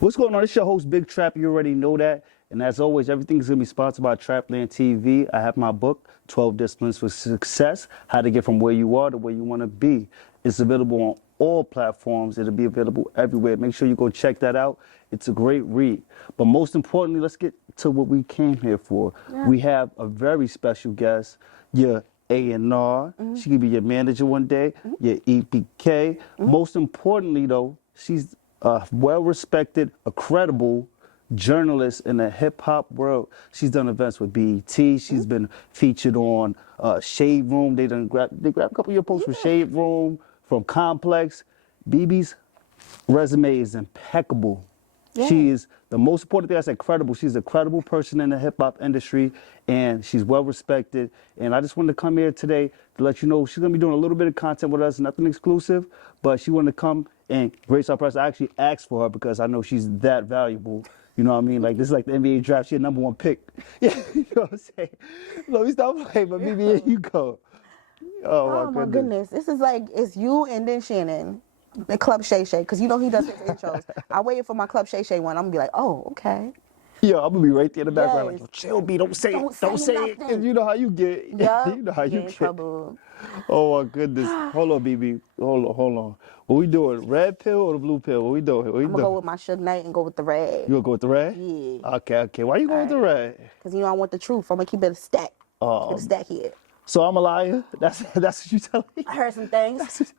What's going on? It's your host, Big Trap. You already know that. And as always, everything's going to be sponsored by TRAPLANDTV. I have my book, 12 Disciplines for Success, How to Get From Where You Are to Where You Want to Be. It's available on all platforms. It'll be available everywhere. Make sure you go check that out. It's a great read. But most importantly, let's get to what we came here for. Yeah. We have a very special guest, your A&R. She could be your manager one day, your EPK. Most importantly, though, she's a well-respected, a credible journalist in the hip-hop world. She's done events with BET. She's been featured on Shade Room. They grabbed a couple of your posts from Shade Room, from Complex. Bebe's resume is impeccable. Yeah. She is, the most important thing I said, credible. She's a credible person in the hip-hop industry, and she's well-respected. And I just wanted to come here today to let you know she's going to be doing a little bit of content with us, nothing exclusive, but she wanted to come and grace our press. I actually asked for her because I know she's that valuable. You know what I mean? Like, this is like the NBA draft. She's a #1 pick. Yeah, you know what I'm saying? Let me stop playing, but Bebe, here you go. Oh my goodness. This is like, it's you and then Shannon. The Club Shay Shay, because you know he does his intros. I waited for my Club Shay Shay one. I'm going to be like, oh, okay. Yeah, I'm going to be right there in the background like, yo, chill, B, don't say it. Don't say it. Because you know how you get. Yeah, you know how you get. Trouble. Oh, my goodness. Hold on, Bebe. Hold on. What we doing? Red pill or the blue pill? What we doing? I'm going to go with my Suge Knight and go with the red. You going to go with the red? Yeah. Okay. Why you going with the red? Because, you know, I want the truth. I'm going to keep it a stack. Keep it a stack here. So I'm a liar? That's what you telling me? I heard some things.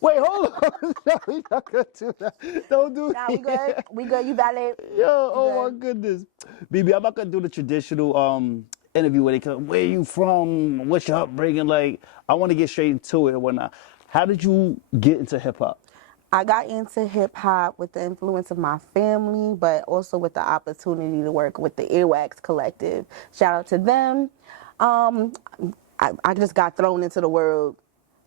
Wait, hold on. No, we're not going to do that. Don't do that. Nah, we good. We good. You valid. Yo, oh my goodness. Bebe, I'm not going to do the traditional interview where they come, where you from? What's your upbringing? Like, I want to get straight into it and whatnot. How did you get into hip-hop? I got into hip-hop with the influence of my family, but also with the opportunity to work with the Earwax Collective. Shout out to them. I just got thrown into the world.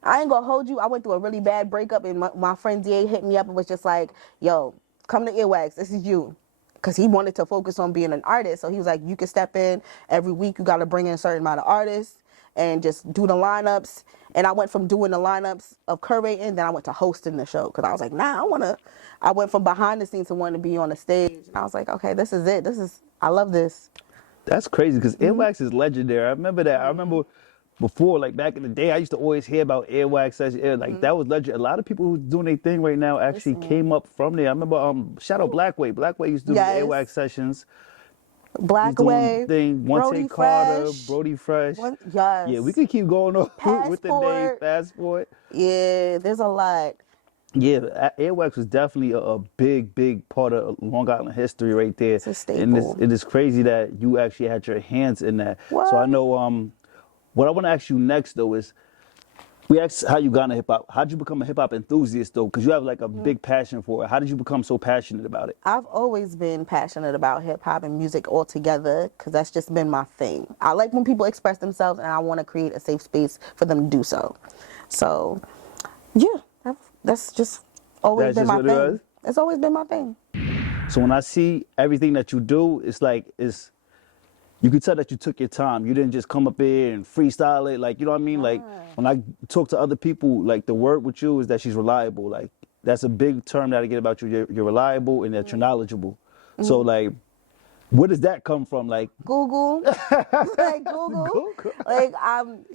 I ain't gonna hold you. I went through a really bad breakup, and my friend DA hit me up and was just like, yo, come to Earwax. This is you. Because he wanted to focus on being an artist. So he was like, you can step in every week. You got to bring in a certain amount of artists and just do the lineups. And I went from doing the lineups of curating, then I went to hosting the show. Because I was like, nah, I went from behind the scenes to wanting to be on the stage. And I was like, okay, this is it. I love this. That's crazy because Earwax is legendary. I remember that. I remember before, like back in the day, I used to always hear about Earwax sessions. Like that was legend. A lot of people who's doing their thing right now actually came up from there. I remember shout out Blackway. Blackway used to do the Earwax sessions. Blackway, Brody Carter, Brody Fresh. Yes. Yeah, we could keep going on with the name Passport. Yeah, there's a lot. Yeah, Earwax was definitely a big part of Long Island history right there. It's a staple. And it is crazy that you actually had your hands in that. What? So I know what I want to ask you next, though, is we asked how you got into hip-hop. How did you become a hip-hop enthusiast, though? Because you have, like, a big passion for it. How did you become so passionate about it? I've always been passionate about hip-hop and music altogether because that's just been my thing. I like when people express themselves, and I want to create a safe space for them to do so. So, yeah, that's just always been my thing. It's always been my thing. So when I see everything that you do, it's like, you could tell that you took your time. You didn't just come up here and freestyle it. Like, you know what I mean? Like, when I talk to other people, like, the word with you is that she's reliable. Like, that's a big term that I get about you. You're reliable and that you're knowledgeable. So, like, where does that come from? Like, Google. Like, Google. Like,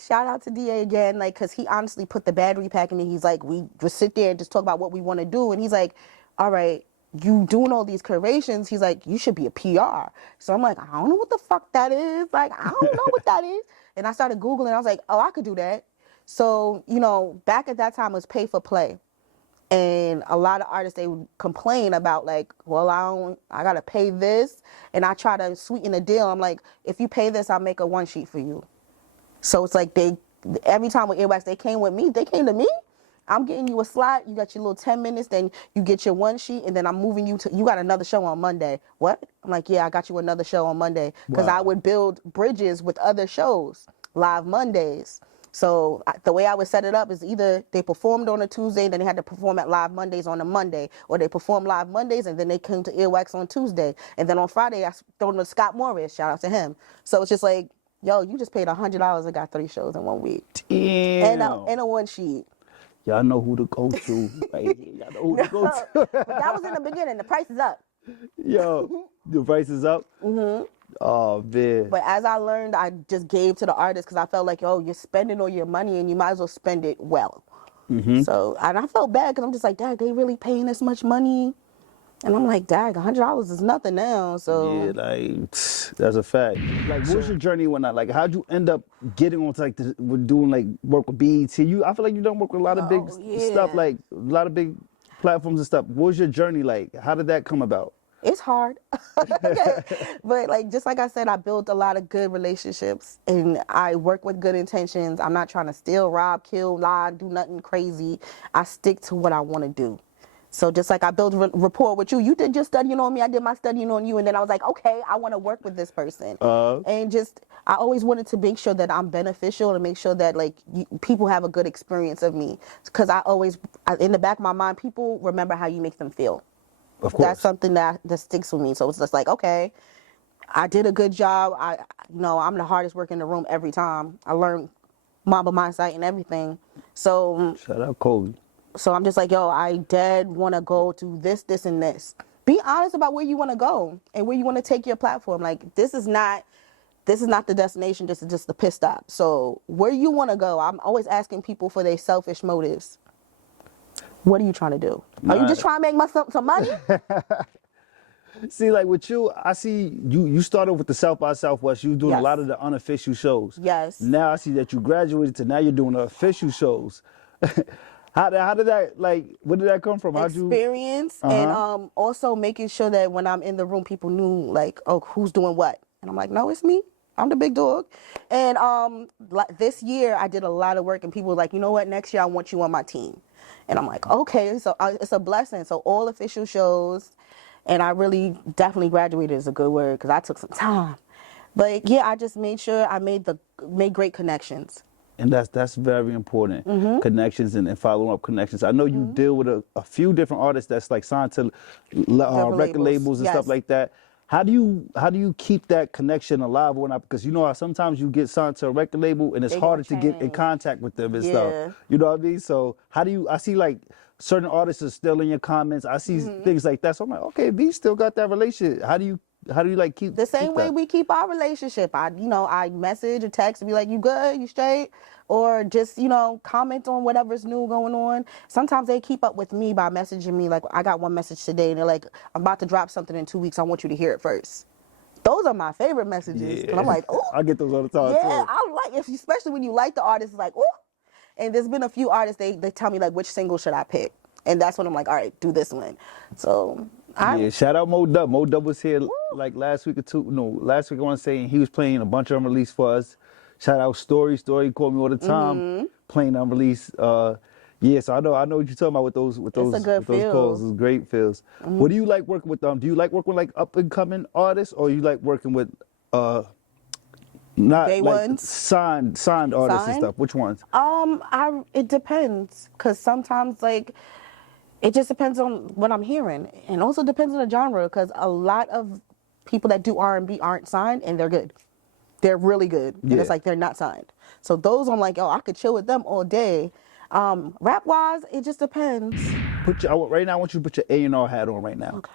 shout out to DA again, like, because he honestly put the battery pack in me. He's like, we just sit there and just talk about what we want to do. And he's like, all right, you doing all these curations, he's like, you should be a PR. So I'm like, I don't know what the fuck that is. Like, I don't know what that is. And I started Googling. I was like, oh, I could do that. So, you know, back at that time, it was pay for play. And a lot of artists, they would complain about like, well, I got to pay this. And I try to sweeten the deal. I'm like, if you pay this, I'll make a one sheet for you. So it's like every time with Earwax, they came to me. I'm getting you a slot, you got your little 10 minutes, then you get your one sheet, and then I'm moving you you got another show on Monday. What? I'm like, yeah, I got you another show on Monday. Because I would build bridges with other shows, live Mondays. So the way I would set it up is either they performed on a Tuesday, then they had to perform at Live Mondays on a Monday, or they performed Live Mondays, and then they came to Earwax on Tuesday. And then on Friday, I throw them to Scott Morris, shout out to him. So it's just like, yo, you just paid $100 and got 3 shows in 1 week. Damn. And a one sheet. Y'all know who to go to right here. Y'all know who to go to. But that was in the beginning. The price is up. Yo, the price is up. Oh man. But as I learned, I just gave to the artist because I felt like, oh, you're spending all your money and you might as well spend it well. So, and I felt bad because I'm just like, Dad, they really paying this much money? And I'm like, Dad, $100 is nothing now. So Yeah, like that's a fact. Like, what was your journey when like how'd you end up getting onto like with doing like work with BET? I feel like you done work with a lot of big stuff, like a lot of big platforms and stuff. What was your journey like? How did that come about? it's hard. But like, just like I said, I built a lot of good relationships and I work with good intentions. I'm not trying to steal, rob, kill, lie, do nothing crazy. I stick to what I want to do. So just like I built rapport with you, you did your studying on me, I did my studying on you, and then I was like, okay, I want to work with this person. And just, I always wanted to make sure that I'm beneficial and make sure that like people have a good experience of me. Because in the back of my mind, people remember how you make them feel. Of course. That's something that sticks with me. So it's just like, okay, I did a good job. I'm the hardest worker in the room every time. I learned Mamba mindset and everything. So Shout out Kobe. So I'm just like, yo, I dead want to go to this, and this. Be honest about where you want to go and where you want to take your platform. Like, this is not the destination. This is just the pit stop. So where you want to go, I'm always asking people for their selfish motives. What are you trying to do? Are you just trying to make some money? See, like with you, I see you started with the South by Southwest. You were doing a lot of the unofficial shows. Yes. Now I see that you graduated to now you're doing the official shows. How did that, like, where did that come from? Experience and also making sure that when I'm in the room, people knew like, oh, who's doing what? And I'm like, no, it's me. I'm the big dog. And like this year I did a lot of work and people were like, you know what, next year I want you on my team. And I'm like, okay, so it's a blessing. So all official shows, and I really definitely graduated is a good word because I took some time. But yeah, I just made sure I made great connections. And that's very important. Connections and following up connections. I know you deal with a few different artists that's like signed to record labels and stuff like that. How do you keep that connection alive or not? Because you know how sometimes you get signed to a record label and it's harder to get in contact with them and stuff. You know what I mean? So I see like certain artists are still in your comments. I see things like that. So I'm like, okay, B still got that relationship. How do you like keep the same way we keep our relationship? I message or text and be like, you good, you straight, or just comment on whatever's new going on. Sometimes they keep up with me by messaging me. Like, I got one message today and they're like, I'm about to drop something in 2 weeks, I want you to hear it first. Those are my favorite messages. And I'm like, oh, I get those all the time too. I like it, especially when you like the artist. It's like, oh. And there's been a few artists, they tell me like, which single should I pick? And that's when I'm like, all right, do this one. So shout out Mo Dub. Mo Dub was here like last week or two. No, last week I want to say, and he was playing a bunch of unreleased for us. Shout out Story. Story called me all the time playing unreleased. So I know what you're talking about with those calls. It's great feels. What do you like working with them? Do you like working with like up and coming artists, or you like working with not Day like ones? signed artists and stuff? Which ones? It depends, because sometimes like it just depends on what I'm hearing, and also depends on the genre, because a lot of people that do R&B aren't signed and they're good. They're really good. And it's like they're not signed. So those I'm like, oh, I could chill with them all day. Rap wise, it just depends. Right now I want you to put your A&R hat on right now. Okay.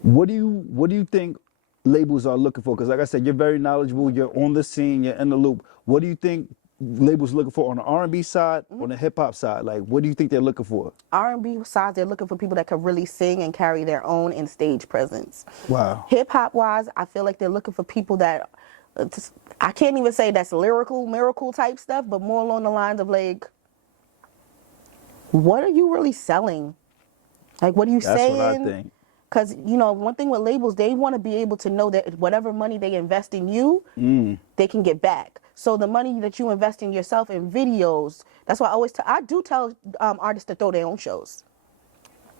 What do you think labels are looking for? Because like I said, you're very knowledgeable, you're on the scene, you're in the loop. What do you think labels looking for on the R&B side, on the hip hop side? Like, what do you think they're looking for? R&B side, they're looking for people that can really sing and carry their own in stage presence. Wow. Hip hop wise, I feel like they're looking for people that, I can't even say that's miracle type stuff, but more along the lines of like, what are you really selling? Like, what are you saying? That's what I think. Because, one thing with labels, they want to be able to know that whatever money they invest in you, they can get back. So the money that you invest in yourself in videos, that's why I do tell artists to throw their own shows.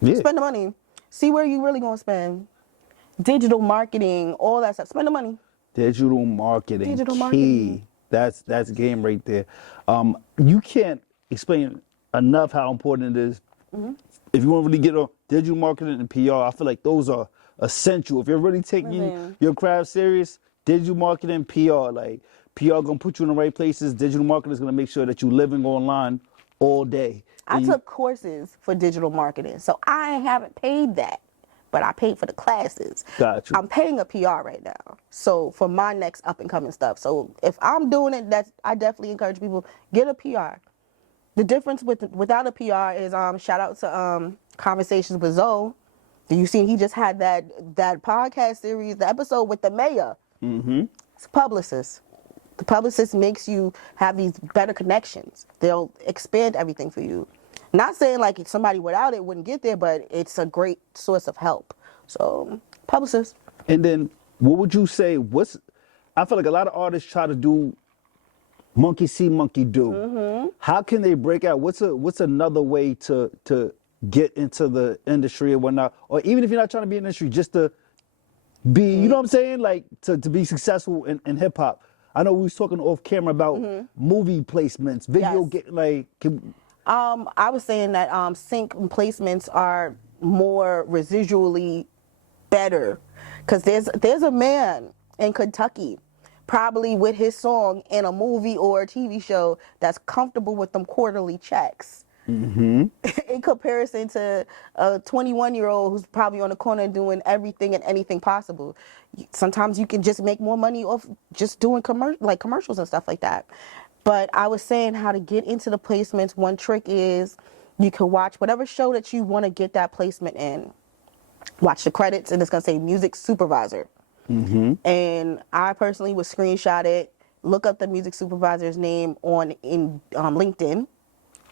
Yeah. Spend the money. See where you really going to spend. Digital marketing, all that stuff. Spend the money. Digital marketing. That's game right there. You can't explain enough how important it is. If you want to really get on digital marketing and PR, I feel like those are essential. If you're really taking your craft serious, digital marketing, PR, like PR gonna put you in the right places. Digital marketing is gonna make sure that you're living online all day. I took courses for digital marketing, so I haven't paid that. but I paid for the classes. Gotcha. I'm paying a PR right now. So for my next up and coming stuff. So if I'm doing it, I definitely encourage people, get a PR. The difference without a PR is shout out to Conversations with Zoe. You see, he just had that podcast series, the episode with the mayor. Mm-hmm. It's a publicist. The publicist makes you have these better connections. They'll expand everything for you. Not saying like somebody without it wouldn't get there, but it's a great source of help. So, publicist. And then, what would you say? I feel like a lot of artists try to do monkey see, monkey do. Mm-hmm. How can they break out? What's another way to get into the industry or whatnot? Or even if you're not trying to be in the industry, just to be, you know what I'm saying? Like to be successful in hip hop. I know we was talking off camera about movie placements, video I was saying that sync placements are more residually better, because there's a man in Kentucky, probably with his song in a movie or a TV show, that's comfortable with them quarterly checks. Mm-hmm. In comparison to a 21-year-old who's probably on the corner doing everything and anything possible. Sometimes you can just make more money off just doing commercials and stuff like that. But I was saying how to get into the placements. One trick is you can watch whatever show that you want to get that placement in. Watch the credits, and it's going to say music supervisor. Mm-hmm. And I personally would screenshot it, look up the music supervisor's name in LinkedIn.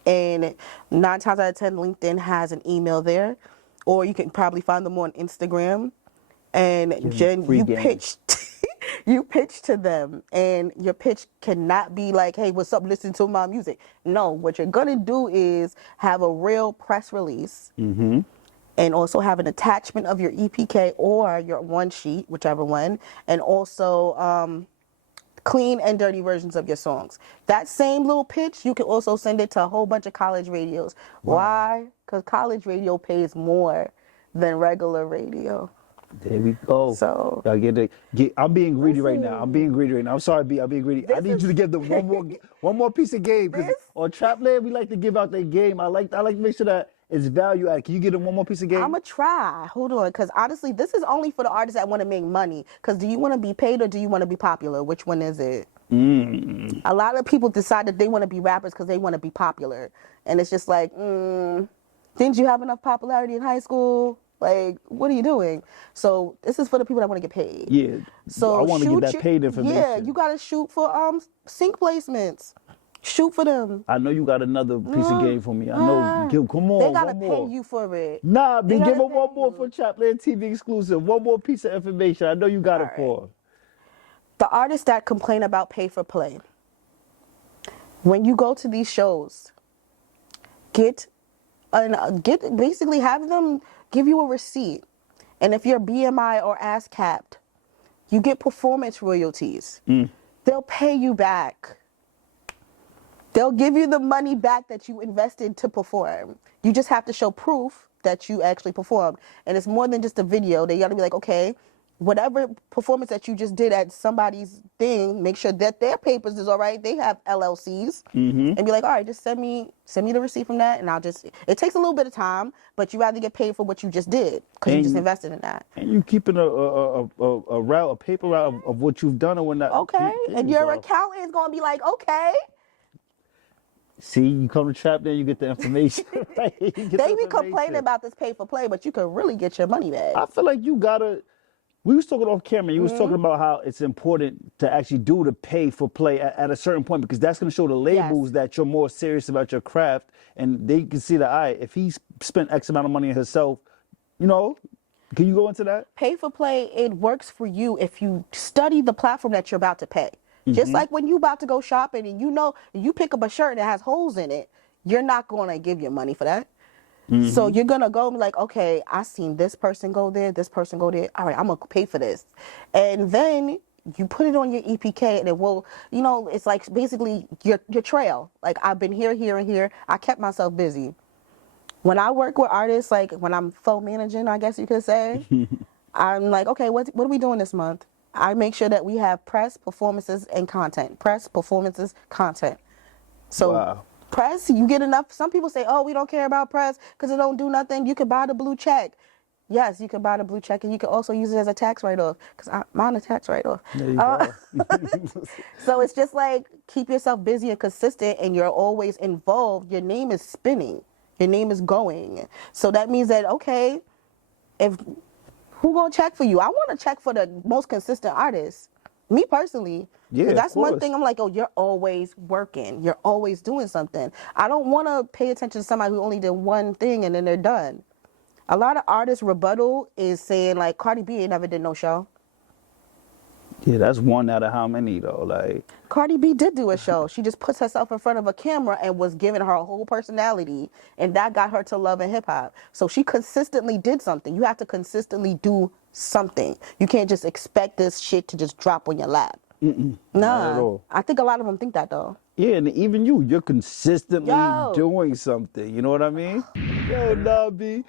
And 9 times out of 10, LinkedIn has an email there, or you can probably find them on Instagram. And Jen, you pitch to them, and your pitch cannot be like, "Hey, what's up? Listen to my music." No, what you're gonna do is have a real press release, and also have an attachment of your EPK or your one sheet, whichever one, and also clean and dirty versions of your songs. That same little pitch, you can also send it to a whole bunch of college radios. Wow. Why? Because college radio pays more than regular radio. There we go. So I'm being greedy right now. I'm sorry, B. I'm being greedy. I need you to give them one more piece of game. Because on Trapland, we like to give out their game. I like to make sure that it's value added. Can you give them one more piece of game? I'm going to try. Hold on. Because honestly, this is only for the artists that want to make money. Because do you want to be paid or do you want to be popular? Which one is it? A lot of people decide that they want to be rappers because they want to be popular. And it's just like, didn't you have enough popularity in high school? Like, what are you doing? So this is for the people that want to get paid. Yeah. So I want to get that paid information. Yeah, you got to shoot for sync placements. Shoot for them. I know you got another piece of game for me. I know. Come on, they gotta pay you for it. Nah, give them one more for Trapland TV exclusive. One more piece of information. I know you got it for. The artists that complain about pay for play. When you go to these shows, basically have them give you a receipt, and if you're BMI or ass capped, you get performance royalties. They'll pay you back. They'll give you the money back that you invested to perform. You just have to show proof that you actually performed. And it's more than just a video. They got to be like, okay, whatever performance that you just did at somebody's thing, make sure that their papers is all right. They have LLCs. And be like, all right, just send me the receipt from that, and it takes a little bit of time, but you rather get paid for what you just did because you just invested in that. And you keeping a paper route of what you've done or whatnot. Okay, and your accountant is going to be like, okay. See, you come to Trapland, you get the information. Right? They be complaining about this pay for play, but you can really get your money back. I feel like you gotta. We was talking off camera. You was talking about how it's important to actually do the pay for play at a certain point, because that's going to show the labels that you're more serious about your craft, and they can see that if he spent X amount of money on himself, can you go into that? Pay for play, it works for you if you study the platform that you're about to pay. Just like when you about to go shopping and you pick up a shirt that has holes in it, you're not going to give your money for that. So you're going to go and be like, okay, I seen this person go there, this person go there. All right, I'm going to pay for this. And then you put it on your EPK, and it will, it's like basically your trail. Like, I've been here, here, and here. I kept myself busy. When I work with artists, like when I'm faux managing, I guess you could say, I'm like, okay, what are we doing this month? I make sure that we have press, performances, and content. Press, performances, content. So press, you get enough. Some people say, oh, we don't care about press because it don't do nothing. You can buy the blue check. Yes, you can buy the blue check, and you can also use it as a tax write-off, because mine a tax write-off. There you go. So it's just like, keep yourself busy and consistent, and you're always involved. Your name is spinning. Your name is going. So that means that, okay, if who gonna check for you? I want to check for the most consistent artists. Me personally. Yeah, Because that's of one course. thing I'm like, oh, you're always working. You're always doing something. I don't want to pay attention to somebody who only did one thing and then they're done. A lot of artists' rebuttal is saying, like, Cardi B ain't never did no show. Yeah, that's one out of how many though? Like, Cardi B did do a show. She just puts herself in front of a camera and was giving her whole personality, and that got her to love and hip hop. So she consistently did something. You have to consistently do something. You can't just expect this shit to just drop on your lap. not at all. I think a lot of them think that though. Yeah, and even you're consistently Yo. doing something. You know what I mean? Yo, Nabi,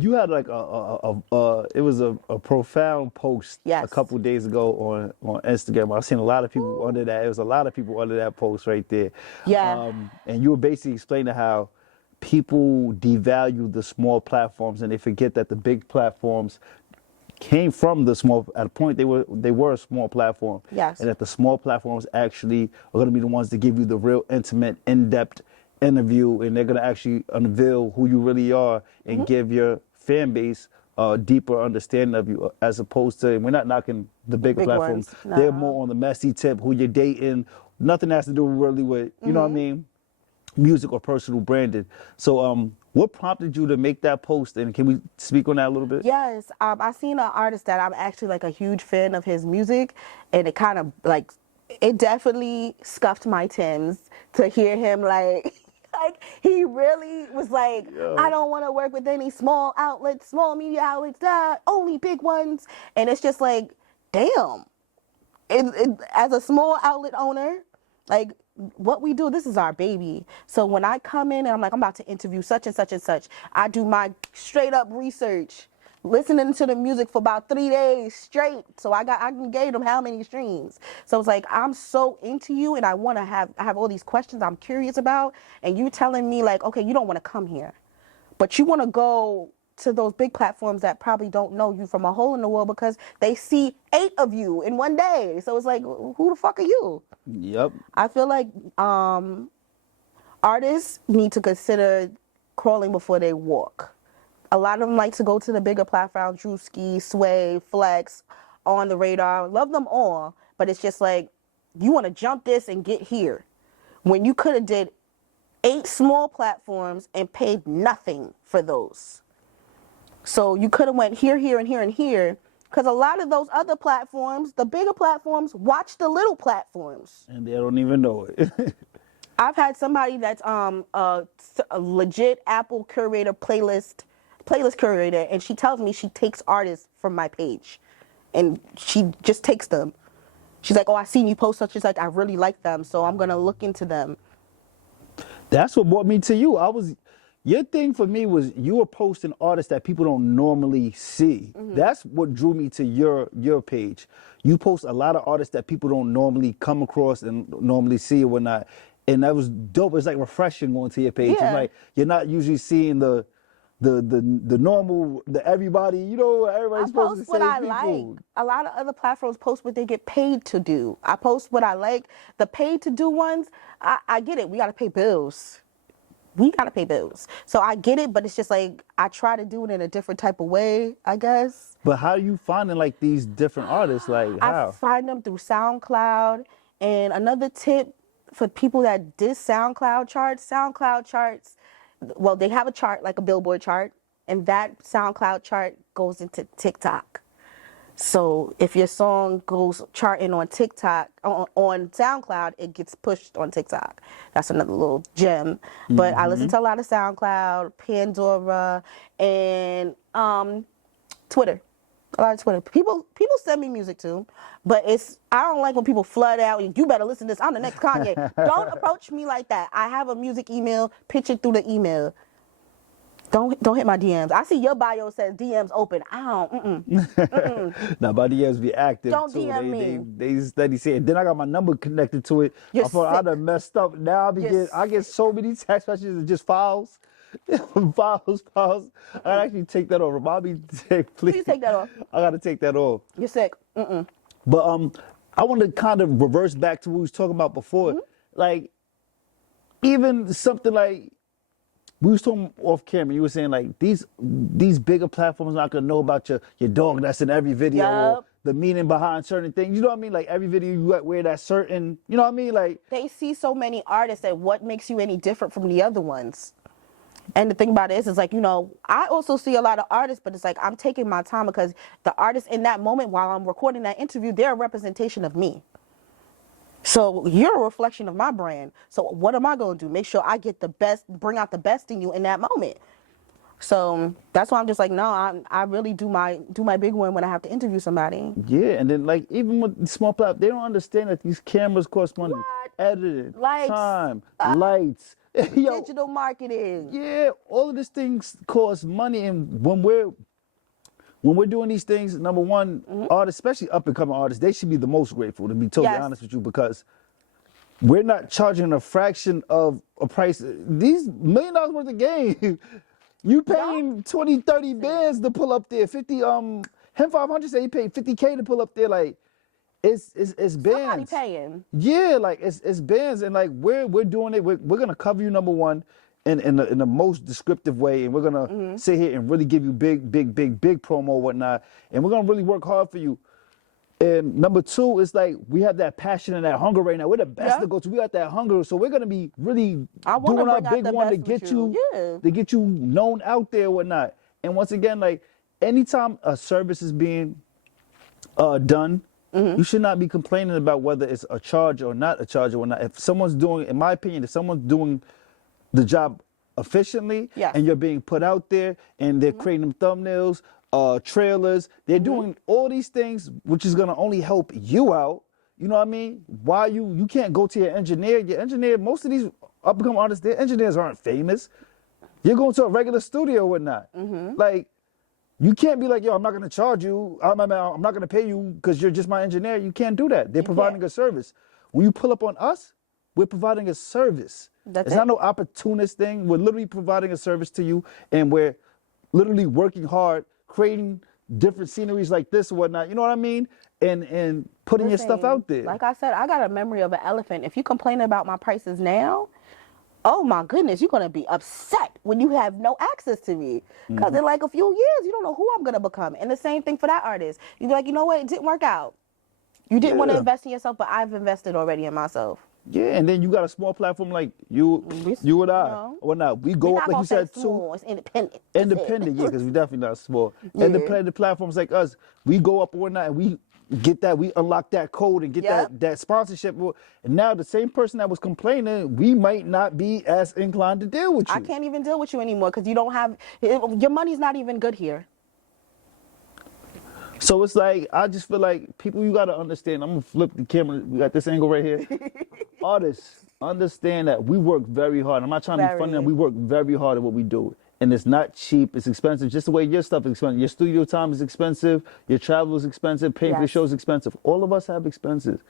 you had like it was a profound post Yes. a couple days ago on Instagram. I've seen a lot of people under that. It was a lot of people under that post right there. Yeah. And you were basically explaining how people devalue the small platforms and they forget that the big platforms came from the small. At a point they were a small platform. Yes. And that the small platforms actually are going to be the ones that give you the real intimate, in-depth interview, and they're going to actually unveil who you really are and give your fan base a deeper understanding of you, as opposed to, we're not knocking the bigger Big platforms. ones, no. They're more on the messy tip, who you're dating. Nothing has to do really with, you know what I mean, music or personal branding. So what prompted you to make that post, and can we speak on that a little bit? Yes, I seen an artist that I'm actually like a huge fan of his music, and it kind of like, it definitely scuffed my Timbs to hear him like, like he really was like, I don't want to work with any small outlets, small media outlets, only big ones, and it's just like, damn. As a small outlet owner, like, what we do, this is our baby. So when I come in and I'm like, I'm about to interview such and such and such, I do my straight up research, listening to the music for about 3 days straight. So I can gauge them how many streams. So it's like, I'm so into you, and I have all these questions I'm curious about, and you telling me like, okay, you don't want to come here, but you want to go to those big platforms that probably don't know you from a hole in the wall because they see 8 of you in one day. So it's like, who the fuck are you? Yep. I feel like artists need to consider crawling before they walk. A lot of them like to go to the bigger platforms, Drewski, Sway, Flex, On the Radar. Love them all, but it's just like, you want to jump this and get here, when you could have did 8 small platforms and paid nothing for those. So you could have went here, here, and here, and here, because a lot of those other platforms, the bigger platforms, watch the little platforms. And they don't even know it. I've had somebody that's a legit Apple curator playlist curator, and she tells me she takes artists from my page, and she just takes them. She's like, oh, I seen you post such and such, I really like them, so I'm gonna look into them. That's what brought me to you. Your thing for me was you were posting artists that people don't normally see. That's what drew me to your page. You post a lot of artists that people don't normally come across and normally see or whatnot. And that was dope. It's like refreshing going to your page. Yeah. It's like you're not usually seeing the normal, the everybody, you know, everybody's I supposed post to what say I people. like. A lot of other platforms post what they get paid to do. I post what I like. The paid to do ones, I get it. We gotta pay bills. So I get it, but it's just like, I try to do it in a different type of way, I guess. But how are you finding like these different artists? Like how? I find them through SoundCloud. And another tip for people that did SoundCloud charts, well, they have a chart, like a Billboard chart, and that SoundCloud chart goes into TikTok. So if your song goes charting on TikTok, on SoundCloud, it gets pushed on TikTok. That's another little gem. But I listen to a lot of SoundCloud, Pandora, and Twitter. A lot of Twitter. People send me music too, but I don't like when people flood out and you better listen to this. I'm the next Kanye. Don't approach me like that. I have a music email. Pitch it through the email. Don't hit my DMs. I see your bio says DMs open. I don't. Now, my DMs be active Don't too. DM me. They steady saying. Then I got my number connected to it. You're I thought I sick. done messed up. Now I get so many text messages and just files. Pause. I gotta actually take that off. Bobby, please. Please take that off. I gotta take that off. You're sick. Mm-mm. But I want to kind of reverse back to what we was talking about before. Like, even something like we was talking off camera. You were saying like these bigger platforms not gonna know about your dog that's in every video or Yup. the meaning behind certain things. You know what I mean? Like every video you wear that certain. You know what I mean? Like They see so many artists and what makes you any different from the other ones. And the thing about it is like, you know, I also see a lot of artists, but it's like I'm taking my time because the artists in that moment while I'm recording that interview, they're a representation of me. So you're a reflection of my brand. So what am I going to do? Make sure I get the best, bring out the best in you in that moment. So that's why I'm just like, no, I really do my big one when I have to interview somebody. yeah, and then like even with small platforms, they don't understand that these cameras cost money, What? editing, Lights. time, lights. Yo, Digital marketing. yeah, all of these things cost money, and when we're doing these things, number one, artists, especially up and coming artists, they should be the most grateful, to be totally Yes. honest with you, because we're not charging a fraction of a price. These $1 million worth of game, you paying 20, 30 bands to pull up there. 50 him 500 say he paid $50K to pull up there. Like it's Somebody bands. paying. Yeah, like it's bands, and like we're doing it. We're gonna cover you, number one, in the most descriptive way, and we're gonna sit here and really give you big promo or whatnot, and we're gonna really work hard for you. And number two, it's like we have that passion and that hunger right now. We're the best Yeah. to go to. We got that hunger, so we're gonna be really I wanna doing our bring out big the one to best with get you. you, Yeah. to get you known out there, or whatnot. And once again, like anytime a service is being done, you should not be complaining about whether it's a charge or not a charge or whatnot. If someone's doing, in my opinion, if someone's doing the job efficiently, Yes. and you're being put out there, and they're creating them thumbnails, trailers, they're doing all these things, which is gonna only help you out. You know what I mean? Why you can't go to your engineer? Your engineer, most of these up and coming artists, their engineers aren't famous. You're going to a regular studio or whatnot. Like, you can't be like, yo, I'm not gonna charge you. I'm not gonna pay you because you're just my engineer. You can't do that. They're providing a service. When you pull up on us, we're providing a service. That's It's it. not no opportunist thing. We're literally providing a service to you, and we're literally working hard, creating different sceneries like this and whatnot. You know what I mean? And putting your stuff Listen, out there. Like I said, I got a memory of an elephant. If you complain about my prices now, oh my goodness, you're going to be upset when you have no access to me. Because in like a few years, you don't know who I'm going to become. And the same thing for that artist. You'd be like, you know what? It didn't work out. You didn't want to Yeah. invest in yourself, but I've invested already in myself. Yeah, and then you got a small platform like you and I, know. or not. We go We're up, not like you gonna say said, too. small. It's independent. That's it. Independent, yeah, because we're definitely not small. Yeah. Independent platforms like us, we go up one night and we get that, we unlock that code and get Yep. that sponsorship. And now the same person that was complaining, we might not be as inclined to deal with you. I can't even deal with you anymore because you don't have, your money's not even good here. So it's like, I just feel like people, you got to understand. I'm going to flip the camera. We got this angle right here. Artists, understand that we work very hard. I'm not trying to be funny. Very. We work very hard at what we do. And it's not cheap. It's expensive. Just the way your stuff is expensive. Your studio time is expensive. Your travel is expensive. Paying for the Yes. show is expensive. All of us have expenses.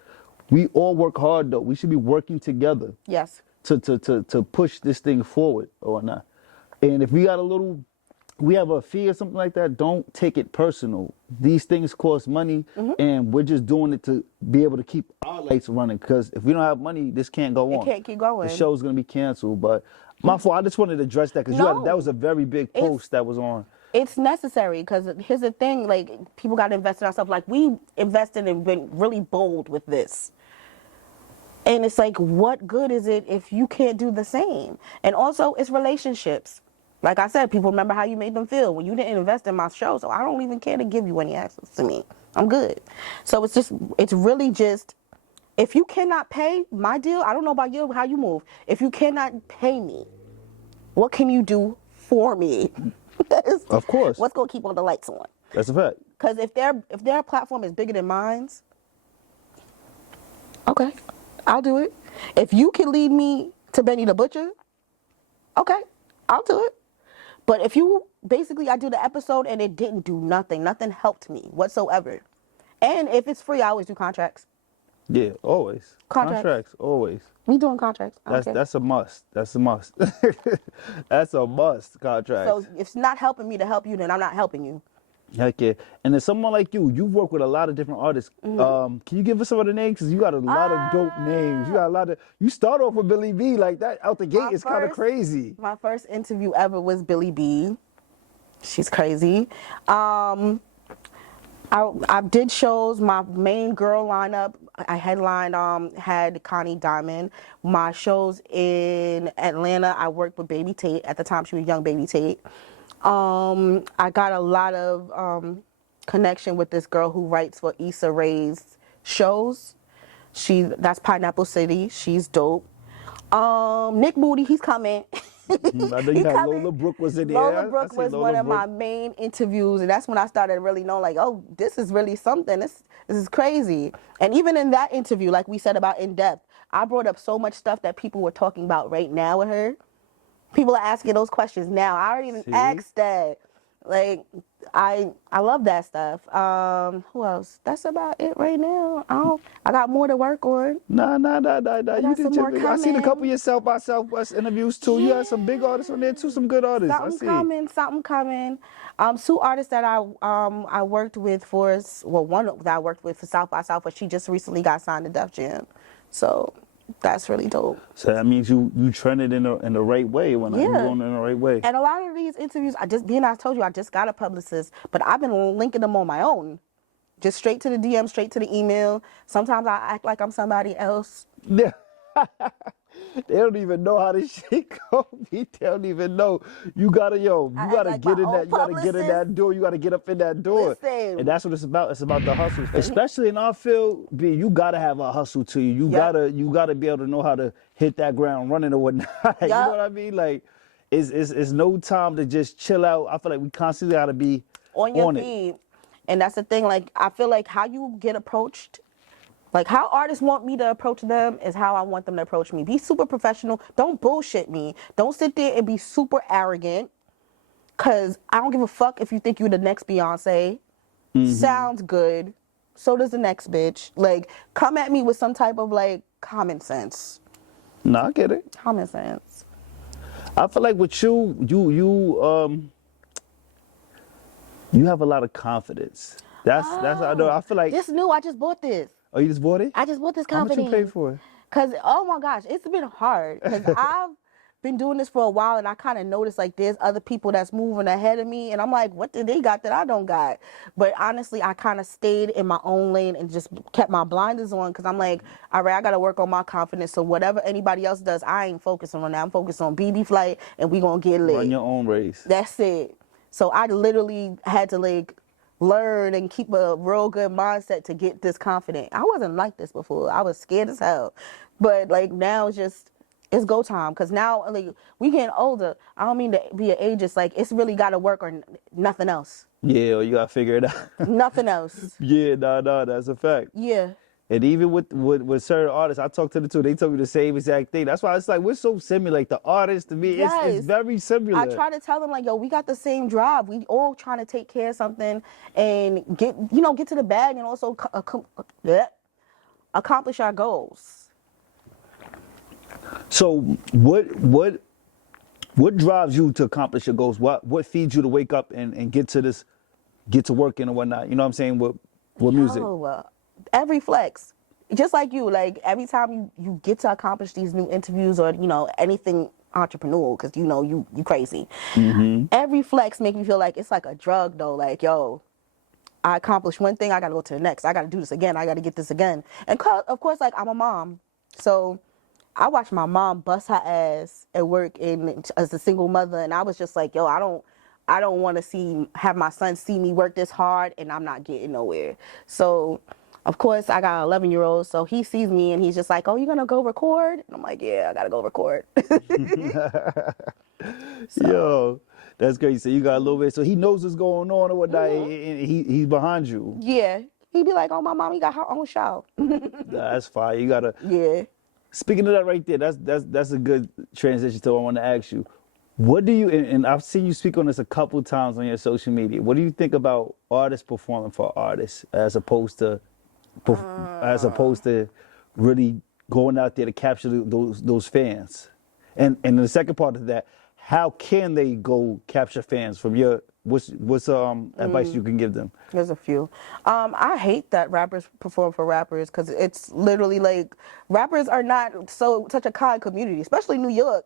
We all work hard, though. We should be working together Yes. to push this thing forward or whatnot. And if we got we have a fee or something like that, don't take it personal. These things cost money, and we're just doing it to be able to keep our lights running, because if we don't have money, this can't go on. It can't keep going. The show's going to be canceled. But my fault, I just wanted to address that, because No. that was a very big It's- post that was on. It's necessary because here's the thing, like people got to invest in ourselves. Like we invested and been really bold with this. And it's like, what good is it if you can't do the same? And also it's relationships. Like I said, people remember how you made them feel when you didn't invest in my show. So I don't even care to give you any access to me. I'm good. So it's really just, if you cannot pay my deal, I don't know about you, how you move. If you cannot pay me, what can you do for me? Of course. What's going to keep all the lights on? That's a fact. Because if their platform is bigger than mine's, okay, I'll do it. If you can lead me to Benny the Butcher, okay, I'll do it. But if you, basically, I do the episode and it didn't do nothing. Nothing helped me whatsoever. And if it's free, I always do contracts. Yeah, always. Contracts. Always. We doing contracts. I don't care. That's a must. That's a must. That's a must. Contracts. So if it's not helping me to help you, then I'm not helping you. Heck yeah. And then someone like you've worked with a lot of different artists. Mm-hmm. Can you give us some of the names? Because you got a lot of dope names. You got a lot of. You start off with Billy B like that out the gate. It's kind of crazy. My first interview ever was Billy B. She's crazy. I did shows. My main girl lineup, I headlined, had Connie Diamond. My shows in Atlanta, I worked with Baby Tate. At the time, she was young Baby Tate. I got a lot of connection with this girl who writes for Issa Rae's shows. That's Pineapple City. She's dope. Nick Moody, he's coming. I know you had Lola Brooke was in there. Lola Brooke was one of my main interviews, and that's when I started really knowing, like, oh, this is really something. This is crazy. And even in that interview, like we said about In Depth, I brought up so much stuff that people were talking about right now with her. People are asking those questions now. I already even asked that. Like, I love that stuff. Who else? That's about it right now. I got more to work on. Nah. You did your big. I seen a couple of your South by Southwest interviews too. Yeah. You had some big artists on there too, some good artists. Something coming. Two artists that I worked with one that I worked with for South by Southwest. She just recently got signed to Def Jam, so that's really dope. So that means you trended in the right way when you're going in the right way. And a lot of these interviews, I told you, I just got a publicist, but I've been linking them on my own. Just straight to the DM, straight to the email. Sometimes I act like I'm somebody else. Yeah. They don't even know how this shit go. They don't even know. You gotta get in that door. You gotta get up in that door. Listen. And that's what it's about. It's about the hustle. Especially in our field, B, you gotta have a hustle to you. You gotta be able to know how to hit that ground running or whatnot. You know what I mean? Like, it's no time to just chill out. I feel like we constantly gotta be on your feet. And that's the thing. Like, I feel like how you get approached. Like, how artists want me to approach them is how I want them to approach me. Be super professional. Don't bullshit me. Don't sit there and be super arrogant. Because I don't give a fuck if you think you're the next Beyonce. Sounds good. So does the next bitch. Like, come at me with some type of, like, common sense. No, I get it. Common sense. I feel like with you have a lot of confidence. I know. I feel like this new. I just bought this. Oh, you just bought it? I just bought this company. How much you paid for it? Cause oh my gosh, it's been hard. Cause I've been doing this for a while, and I kind of noticed like there's other people that's moving ahead of me, and I'm like, what do they got that I don't got? But honestly, I kind of stayed in my own lane and just kept my blinders on, cause I'm like, all right, I gotta work on my confidence. So whatever anybody else does, I ain't focusing on that. I'm focused on BB Flight, and we gonna get lit. Run your own race. That's it. So I literally had to like learn and keep a real good mindset to get this confident. I wasn't like this before. I was scared as hell. But like now it's go time. Cause now like we getting older. I don't mean to be an ageist. Like it's really gotta work or nothing else. Yeah, or you gotta figure it out. Nothing else. Yeah, no, that's a fact. Yeah. And even with certain artists, I talked to them too. They told me the same exact thing. That's why it's like we're so similar. Like the artists to me, it's very similar. I try to tell them like, yo, we got the same drive. We all trying to take care of something and get to the bag and also accomplish our goals. So what drives you to accomplish your goals? What feeds you to wake up and get to working and whatnot? You know what I'm saying with music. Every flex, just like you, like every time you get to accomplish these new interviews or anything entrepreneurial, because you crazy. Every flex make me feel like it's like a drug though. Like, yo, I accomplished one thing, I gotta go to the next. I gotta do this again. I gotta get this again. And of course, like I'm a mom, so I watched my mom bust her ass at work as a single mother, and I was just like, yo, I don't want to have my son see me work this hard and I'm not getting nowhere. So of course, I got an 11-year-old, so he sees me and he's just like, oh, you gonna go record? And I'm like, yeah, I gotta go record. Yo, that's great. So you got a little bit, so he knows what's going on or whatnot, and he's behind you. Yeah, he'd be like, oh, my mom, got her own show. That's fine. You gotta. Yeah. Speaking of that right there, that's a good transition to what I want to ask you. What do you, and I've seen you speak on this a couple times on your social media, what do you think about artists performing for artists as opposed to as opposed to really going out there to capture those fans? And the second part of that, how can they go capture fans from your, what's advice you can give them? There's a few. I hate that rappers perform for rappers because it's literally like rappers are not such a kind community, especially New York.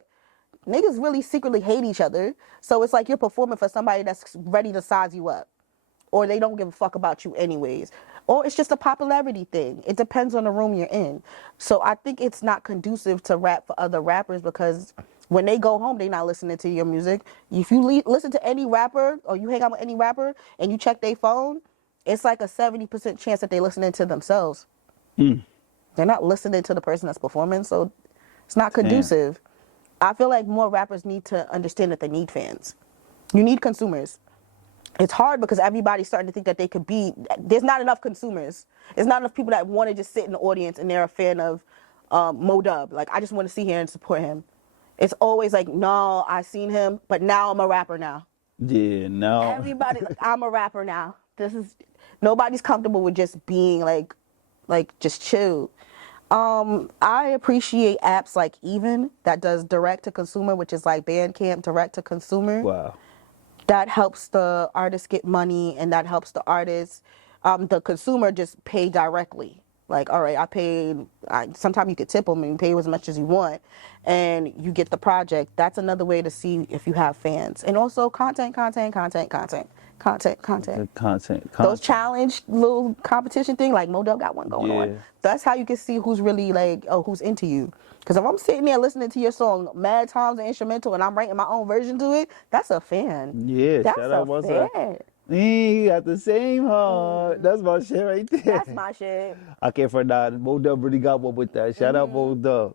Niggas really secretly hate each other. So it's like you're performing for somebody that's ready to size you up. Or they don't give a fuck about you anyways. Or it's just a popularity thing. It depends on the room you're in. So I think it's not conducive to rap for other rappers because when they go home, they're not listening to your music. If you listen to any rapper or you hang out with any rapper and you check their phone, it's like a 70% chance that they're listening to themselves. They're not listening to the person that's performing, so it's not conducive. I feel like more rappers need to understand that they need fans. You need consumers. It's hard because everybody's starting to think that they could be, there's not enough consumers. There's not enough people that want to just sit in the audience and they're a fan of Mo Dub. Like, I just want to see him and support him. It's always like, no, I seen him, but now I'm a rapper now. Yeah, no. Everybody, like, I'm a rapper now. Nobody's comfortable with just being like just chill. I appreciate apps like Even that does direct to consumer, which is like Bandcamp direct to consumer. Wow. That helps the artist get money, and that helps the artist, the consumer just pay directly. Like, all right, I paid, sometimes you could tip them and you pay as much as you want, and you get the project. That's another way to see if you have fans. And also content. Those challenge little competition thing, like Mo Dub got one going on. That's how you can see who's really like, oh, who's into you. Because if I'm sitting there listening to your song mad times and instrumental and I'm writing my own version to it, that's a fan. Yeah, that's shout a out fan. We got the same heart. That's my shit right there. That's my shit. I can't for that. Mo Dub really got one with that. Shout out Mo Dub.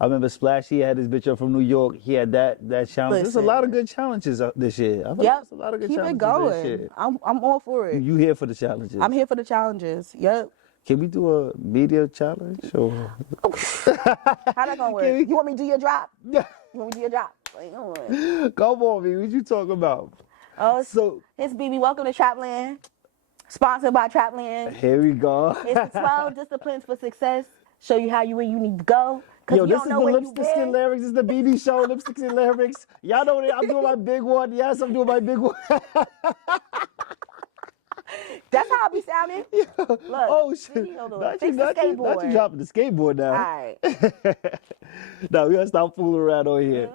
I remember Splash, he had his bitch up from New York. He had that challenge. There's a lot of good challenges this year. There's a lot of good Keep challenges it going. this year. I'm all for it. You here for the challenges? I'm here for the challenges. Yep. Can we do a media challenge? Or? How that gonna work? You want me to do your drop? Yeah. You want me to do your drop? Like, Come on, me. What you talking about? Oh, so it's Bebe. Welcome to Trapland. Sponsored by Trapland. Here we go. It's the 12 disciplines for success. Show you how you where you need to go. Yo, this is the Lipsticks and Lyrics. This is the BB show, Lipsticks and Lyrics. Y'all know I'm doing my big one. Yes, I'm doing my big one. That's how I be sounding. Yeah. Look, oh, shit. Not you dropping the skateboard now. All right. Now, we got to stop fooling around over here.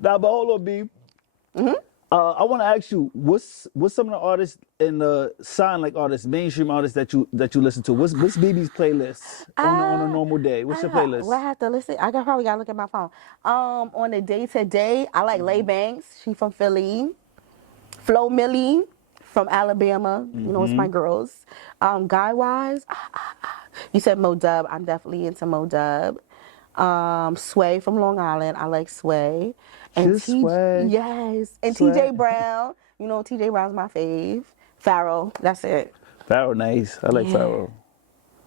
Now, but hold on, B. I want to ask you, what's some of the artists in the artists, mainstream artists that you listen to? What's BB's playlist on a normal day? What's your playlist? Well, I have to listen. Probably gotta look at my phone. On a day to day, I like Lay Banks. She from Philly. Flo Millie from Alabama. You know, it's my girls. Guy wise, you said Mo Dub. I'm definitely into Mo Dub. Sway from Long Island. I like Sway. And Sway. Yes. And Sway. TJ Brown. You know, TJ Brown's my fave. Pharaoh. That's it. Pharaoh, nice. I like Pharaoh.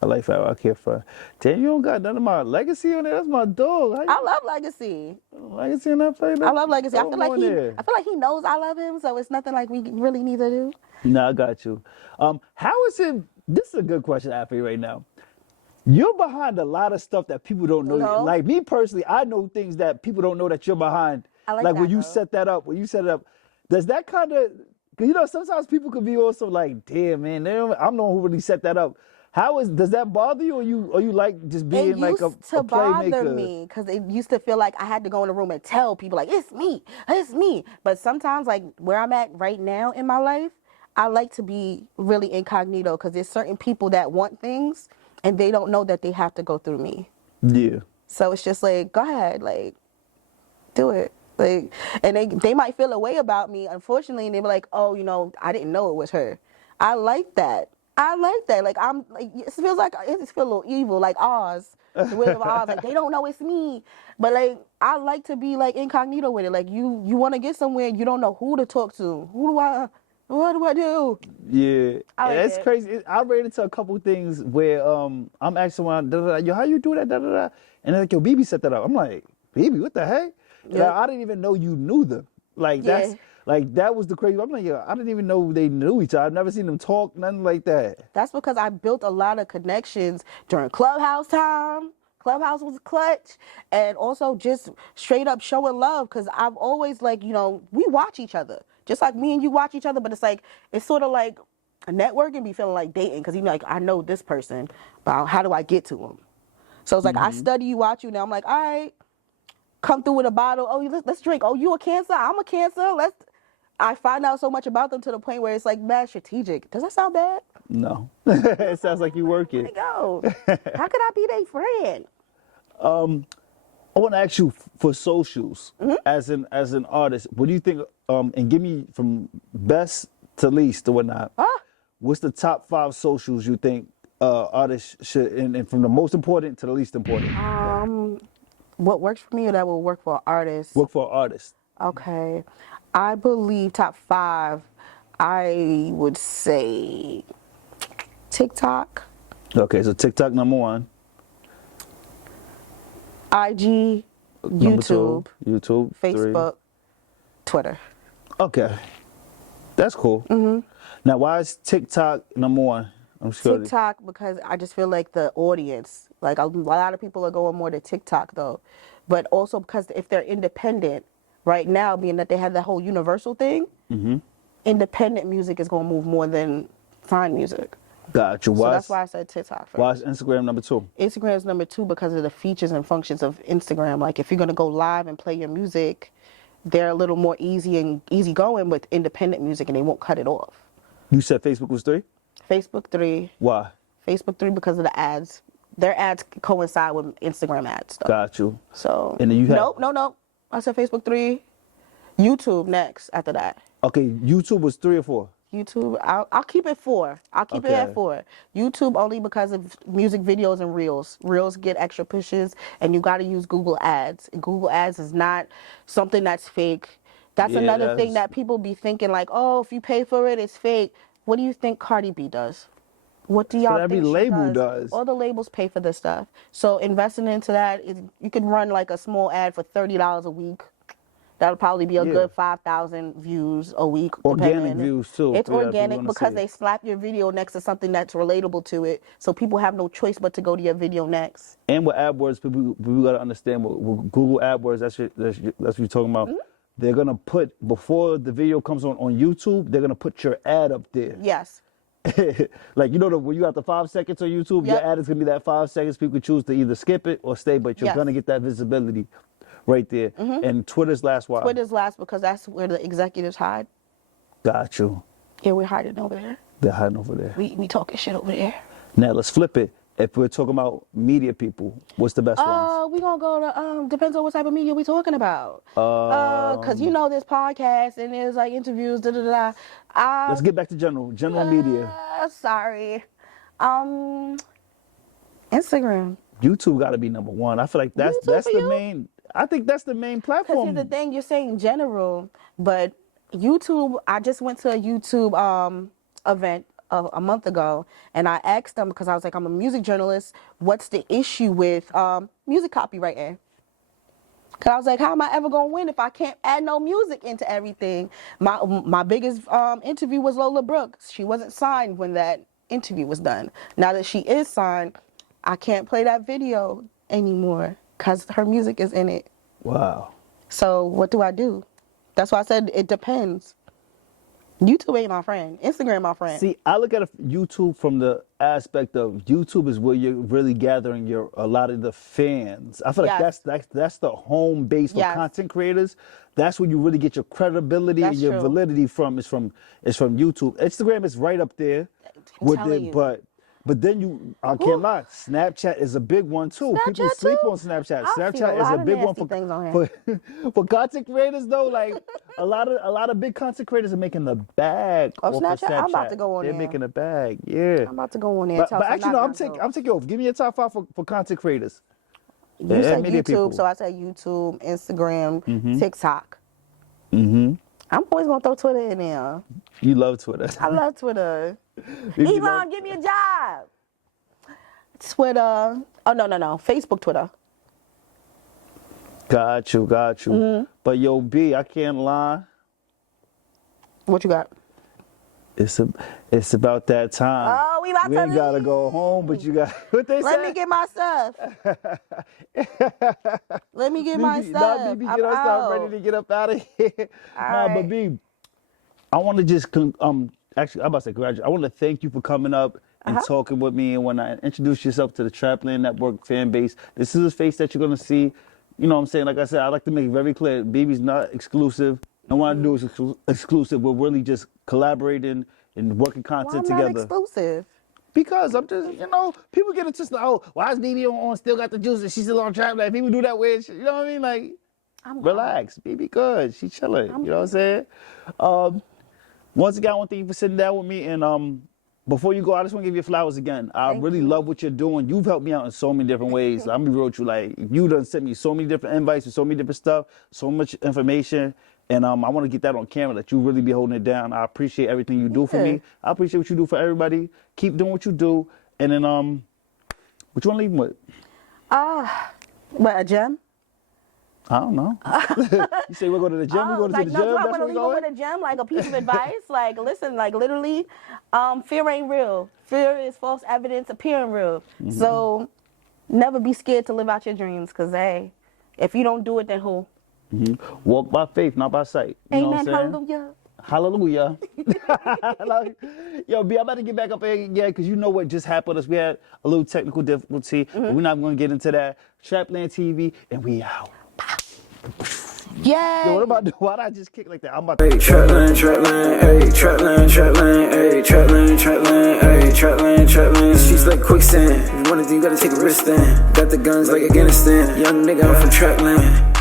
I care for. Damn, you don't got none of my Legacy on there. That's my dog. I love Legacy. Legacy in that playlist? I love Legacy. I feel like he knows I love him, so it's nothing like we really need to do. No, I got you. How is it? This is a good question I have for you right now. You're behind a lot of stuff that people don't know. No. Like me personally, I know things that people don't know that you're behind. I like that, when you set that up, does that kind of, you know, sometimes people could be also like, damn, man, I'm the one who really set that up. Does that bother you, or you like just being like a playmaker? It used to bother me because it used to feel like I had to go in the room and tell people like, it's me. But sometimes, like where I'm at right now in my life, I like to be really incognito because there's certain people that want things and they don't know that they have to go through me. Yeah. So it's just like, go ahead, like, do it. Like, and they might feel a way about me, unfortunately, and they be like, oh, you know, I didn't know it was her. I like that. Like, I'm like, it feels a little evil, like Oz, the Wizard of Oz. Like, they don't know it's me. But like, I like to be like incognito with it. Like, you want to get somewhere, you don't know who to talk to. What do I do? Yeah, that's crazy. I ran into a couple things where I'm asking someone, yo, how you do that? And they're like, yo, Bebe set that up. I'm like, Bebe, what the heck? Yeah. Like, I didn't even know you knew them. Like Like that was the crazy. I'm like, yo, I didn't even know they knew each other. I've never seen them talk, nothing like that. That's because I built a lot of connections during Clubhouse time. Clubhouse was clutch, and also just straight up showing love. Cause I've always like, you know, we watch each other, just like me and you watch each other. But it's like it's sort of like a networking be feeling like dating, cause you know, like I know this person, but how do I get to him? So it's like I study you, watch you. Now I'm like, all right, come through with a bottle. Oh, let's drink. Oh, you a Cancer? I'm a Cancer. I find out so much about them to the point where it's like mad strategic. Does that sound bad? No, it sounds like you working. There you go. How could I be their friend? I want to ask you for socials as an artist. What do you think? And give me from best to least or whatnot. What's the top 5 socials you think artists should, and from the most important to the least important? What works for me or that will work for artists? Work for an artist. Okay. I believe top 5, I would say TikTok, Okay, so TikTok number 1. IG, Number 2, YouTube, YouTube, 3. Facebook, Twitter. Okay, that's cool. Now, why is TikTok number 1? I'm sure. TikTok, because I just feel like the audience, like a lot of people are going more to TikTok though, but also because if they're independent right now, being that they have the whole universal thing, independent music is going to move more than fine music. Gotcha. So that's why I said TikTok first. Why is Instagram number 2? Instagram is number 2 because of the features and functions of Instagram. Like if you're going to go live and play your music, they're a little more easy going with independent music, and they won't cut it off. You said Facebook was 3? Facebook 3. Why? Facebook 3 because of the ads. Their ads coincide with Instagram ads. Though. Got you. So and then you have no. I said Facebook 3. YouTube next after that. Okay, YouTube was 3 or 4? YouTube, I'll keep it 4. I'll keep it at 4. YouTube only because of music videos and reels. Reels get extra pushes, and you got to use Google Ads. And Google Ads is not something that's fake. That's another thing that people be thinking like, oh, if you pay for it, it's fake. What do you think Cardi B does? What do y'all think every label does? All the labels pay for this stuff. So investing into that, you could run like a small ad for $30 a week. That'll probably be a good 5,000 views a week. Organic views too. It's organic because they slap your video next to something that's relatable to it. So people have no choice but to go to your video next. And with AdWords, people got to understand with Google AdWords, that's what you're talking about. They're going to put, before the video comes on YouTube, they're going to put your ad up there. Yes. Like, you know, when you got the 5 seconds on YouTube, your ad is going to be that 5 seconds. People choose to either skip it or stay, but you're going to get that visibility right there. And Twitter's last why? Twitter's last because that's where the executives hide. Got you. Yeah, we're hiding over there. They're hiding over there. We talking shit over there. Now let's flip it. If we're talking about media people, what's the best ones? We're going to go to, depends on what type of media we're talking about. Because you know there's podcasts and there's like interviews, let's get back to general media. Sorry. Instagram. YouTube got to be number 1. I feel like that's the main. I think that's the main platform. Because the thing you're saying general, but YouTube. I just went to a YouTube event a month ago, and I asked them because I was like, I'm a music journalist. What's the issue with music copywriting? Because I was like, how am I ever gonna win if I can't add no music into everything? My biggest interview was Lola Brooks. She wasn't signed when that interview was done. Now that she is signed, I can't play that video anymore because her music is in it. Wow. So what do I do? That's why I said it depends. YouTube ain't my friend. Instagram my friend. See, I look at YouTube from the aspect of YouTube is where you're really gathering a lot of the fans. I feel like that's the home base for content creators. That's where you really get your credibility and your validity from. Is from YouTube. Instagram is right up there with it, but then I can't lie. Snapchat is a big one too. People sleep on Snapchat. Snapchat is a big one for content creators though. Like a lot of big content creators are making the bag. Snapchat, I'm about to go on there. They're making a bag. Yeah. I'm about to go on there. But actually, no. I'm taking over. Give me a top 5 for content creators. You said YouTube, so I said YouTube, Instagram, TikTok. I'm always gonna throw Twitter in there. You love Twitter. I love Twitter. Elon, give me a job. Twitter. Oh, no. Facebook, Twitter. Got you. But yo, B, I can't lie. What you got? It's about that time. Oh, we about to ain't gotta go home, but you got what they Let say. me get my stuff. Let me get my BB, stuff. nah, BB, I'm get us out. stuff ready to get up out of here. All But right. B, I want to just actually, I'm about to say congratulations. I want to thank you for coming up and talking with me. And when I introduce yourself to the Trapland Network fan base, this is a face that you're gonna see. You know what I'm saying? Like I said, I like to make it very clear. BB's not exclusive. No one I do is exclusive. We're really just collaborating and working Why content I'm not together. exclusive? Because I'm just, people get it just like, oh, why is BB on still got the juice and she's still on Trapland? People do that weird shit. You know what I mean? Like, relax. BB good. She chilling. You know what I'm saying? Once again, I want to thank you for sitting down with me. And before you go, I just want to give you flowers again. I really love what you're doing. You've helped me out in so many different ways. I'm gonna be real with you. Like, you done sent me so many different invites and so many different stuff, so much information. And I want to get that on camera, that you really be holding it down. I appreciate everything you do for me. I appreciate what you do for everybody. Keep doing what you do. And then, what you want to leave them with? What, a gem? I don't know. You say we're going to the gym? We're going to the gym? No, do I That's want to where we leave them going? with a gem, like a piece of advice? Like, listen, like literally, fear ain't real. Fear is false evidence appearing real. So never be scared to live out your dreams, because, hey, if you don't do it, then who? Walk by faith, not by sight. You know what I'm Amen. saying? Hallelujah. Hallelujah. Yo, B, I'm about to get back up here again because you know what just happened to us. We had a little technical difficulty, but we're not going to get into that. Trapland TV, and we out. Yay! Yo, what about, why did I just kick like that? I'm about to... Hey, Trapland, Trapland, hey, Trapland, Trapland, hey, Trapland, Trapland, hey, Trapland, Trapland. Streets like quicksand. If you wanna do, you gotta take a risk then. Got the guns like Afghanistan. Young nigga, I'm from Trapland.